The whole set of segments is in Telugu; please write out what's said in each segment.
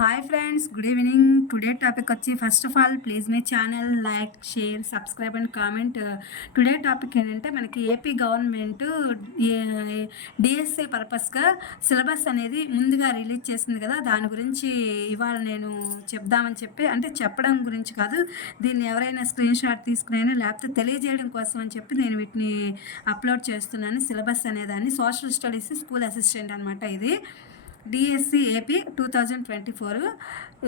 Hi friends, good evening. Today topic వచ్చి first of all please my channel like, share, subscribe and comment. Today topic ఏంటంటే మనకి ఏపీ గవర్నమెంట్ డిఎస్సి పర్పస్గా సిలబస్ అనేది ముందుగా రిలీజ్ చేసింది కదా, దాని గురించి ఇవాళ నేను చెప్దామని చెప్పి, అంటే చెప్పడం గురించి కాదు, దీన్ని ఎవరైనా స్క్రీన్ షాట్ తీసుకునైనా లేకపోతే తెలియజేయడం కోసం అని చెప్పి నేను వీటిని అప్లోడ్ చేస్తున్నాను. సిలబస్ అనేదాన్ని సోషల్ స్టడీస్ స్కూల్ అసిస్టెంట్ అనమాట. ఇది డిఎస్సి ఏపీ 2024.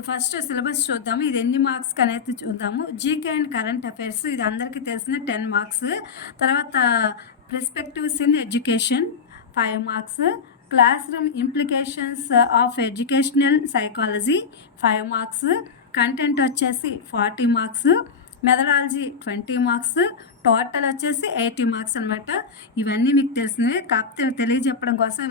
ఫస్ట్ సిలబస్ చూద్దాము. ఇది ఎన్ని మార్క్స్కి అనేది చూద్దాము. జీకే అండ్ కరెంట్ అఫైర్స్, ఇది అందరికీ తెలిసిన 10 మార్క్స్. తర్వాత perspectives in education 5 marks. Class room implications of educational psychology 5 marks. Content వచ్చేసి 40 మార్క్స్. Methodology 20 marks. టోటల్ వచ్చేసి 80 మార్క్స్ అనమాట. ఇవన్నీ మీకు తెలిసినవే, కాకపోతే తెలియజెప్పడం కోసం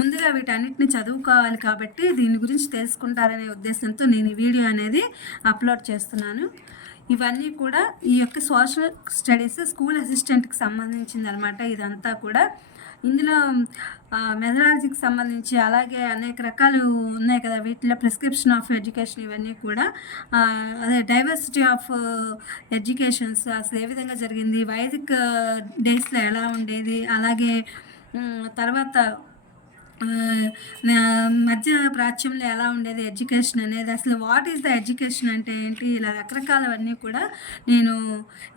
ముందుగా వీటన్నిటిని చదువుకోవాలి కాబట్టి దీని గురించి తెలుసుకుంటారనే ఉద్దేశంతో నేను ఈ వీడియో అనేది అప్లోడ్ చేస్తున్నాను. ఇవన్నీ కూడా ఈ యొక్క సోషల్ స్టడీస్ స్కూల్ అసిస్టెంట్కి సంబంధించింది అనమాట. ఇదంతా కూడా ఇందులో మెథడాలజీకి సంబంధించి అలాగే అనేక రకాలు ఉన్నాయి కదా, వీటిలో ప్రిస్క్రిప్షన్ ఆఫ్ ఎడ్యుకేషన్ ఇవన్నీ కూడా, అదే డైవర్సిటీ ఆఫ్ ఎడ్యుకేషన్స్ అసలు ఏ విధంగా జరిగింది, వైదిక్ డేస్లో ఎలా ఉండేది, అలాగే తర్వాత మధ్య ప్రాచ్యంలో ఎలా ఉండేది ఎడ్యుకేషన్ అనేది, అసలు వాట్ ఈస్ ద ఎడ్యుకేషన్ అంటే ఏంటి, ఇలా రకరకాలవన్నీ కూడా నేను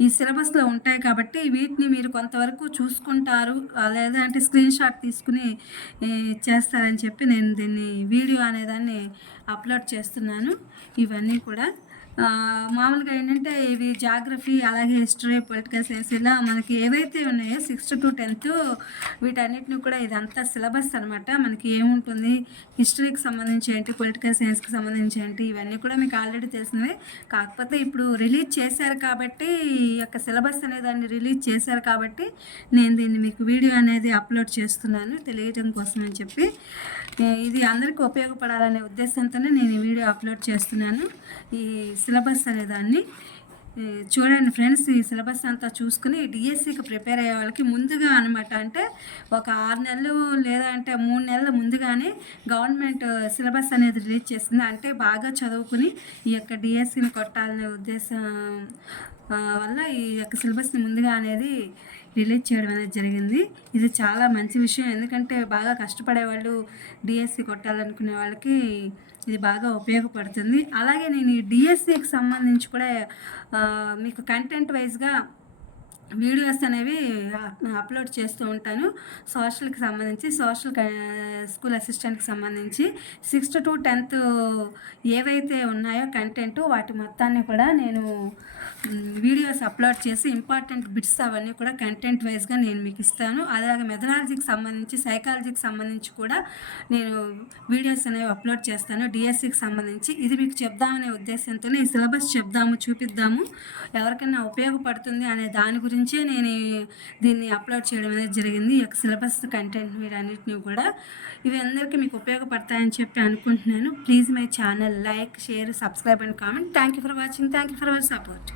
ఈ సిలబస్లో ఉంటాయి కాబట్టి వీటిని మీరు కొంతవరకు చూసుకుంటారు, లేదంటే స్క్రీన్ షాట్ తీసుకుని చేస్తారని చెప్పి నేను దీన్ని వీడియో అనేదాన్ని అప్లోడ్ చేస్తున్నాను. ఇవన్నీ కూడా మామూలుగా ఏంటంటే ఇవి జాగ్రఫీ, అలాగే హిస్టరీ, పొలిటికల్ సైన్స్, ఇలా మనకి ఏవైతే ఉన్నాయో 6th to 10th వీటన్నిటిని కూడా ఇదంతా సిలబస్ అనమాట. మనకి ఏముంటుంది, హిస్టరీకి సంబంధించి ఏంటి, పొలిటికల్ సైన్స్కి సంబంధించి ఏంటి, ఇవన్నీ కూడా మీకు ఆల్రెడీ తెలిసినవే. కాకపోతే ఇప్పుడు రిలీజ్ చేశారు కాబట్టి, ఈ యొక్క సిలబస్ అనేదాన్ని రిలీజ్ చేశారు కాబట్టి నేను దీన్ని మీకు వీడియో అనేది అప్లోడ్ చేస్తున్నాను తెలియటం కోసం అని చెప్పి. ఇది అందరికీ ఉపయోగపడాలనే ఉద్దేశంతోనే నేను ఈ వీడియో అప్లోడ్ చేస్తున్నాను. ఈ సిలబస్ అనేదాన్ని చూడండి ఫ్రెండ్స్. ఈ సిలబస్ అంతా చూసుకుని డిఎస్సికి ప్రిపేర్ అయ్యే వాళ్ళకి ముందుగా అనమాట, అంటే ఒక 6 నెలలు లేదా అంటే 3 నెలల ముందుగానే గవర్నమెంట్ సిలబస్ అనేది రిలీజ్ చేసింది. అంటే బాగా చదువుకుని ఈ యొక్క డిఎస్సిని కొట్టాలనే ఉద్దేశం వల్ల ఈ యొక్క సిలబస్ని ముందుగా అనేది రిలీజ్ చేయడం అనేది జరిగింది. ఇది చాలా మంచి విషయం, ఎందుకంటే బాగా కష్టపడే వాళ్ళు, డిఎస్సి కొట్టాలనుకునే వాళ్ళకి ఇది బాగా ఉపయోగపడుతుంది. అలాగే నేను ఈ డిఎస్సికి సంబంధించి కూడా మీకు కంటెంట్ వైజ్గా వీడియోస్ అనేవి అప్లోడ్ చేస్తూ ఉంటాను. సోషల్కి సంబంధించి, స్కూల్ అసిస్టెంట్కి సంబంధించి 6th to 10th ఏవైతే ఉన్నాయో కంటెంట్, వాటి మొత్తాన్ని కూడా నేను వీడియోస్ అప్లోడ్ చేసి ఇంపార్టెంట్ బిట్స్ అవన్నీ కూడా కంటెంట్ వైజ్గా నేను మీకు ఇస్తాను. అలాగే మెథడాలజీకి సంబంధించి, సైకాలజీకి సంబంధించి కూడా నేను వీడియోస్ అనేవి అప్లోడ్ చేస్తాను డిఎస్సికి సంబంధించి. ఇది మీకు చెప్దామనే ఉద్దేశంతోనే ఈ సిలబస్ చెప్దాము, చూపిద్దాము, ఎవరికైనా ఉపయోగపడుతుంది అనే దాని గురించే నేను దీన్ని అప్లోడ్ చేయడం అనేది జరిగింది. ఈ యొక్క సిలబస్ కంటెంట్ వీటన్నిటిని కూడా ఇవి అందరికీ మీకు ఉపయోగపడతాయని చెప్పి అనుకుంటున్నాను. Please my channel like, share, subscribe and comment. Thank you for watching. Thank you for our support.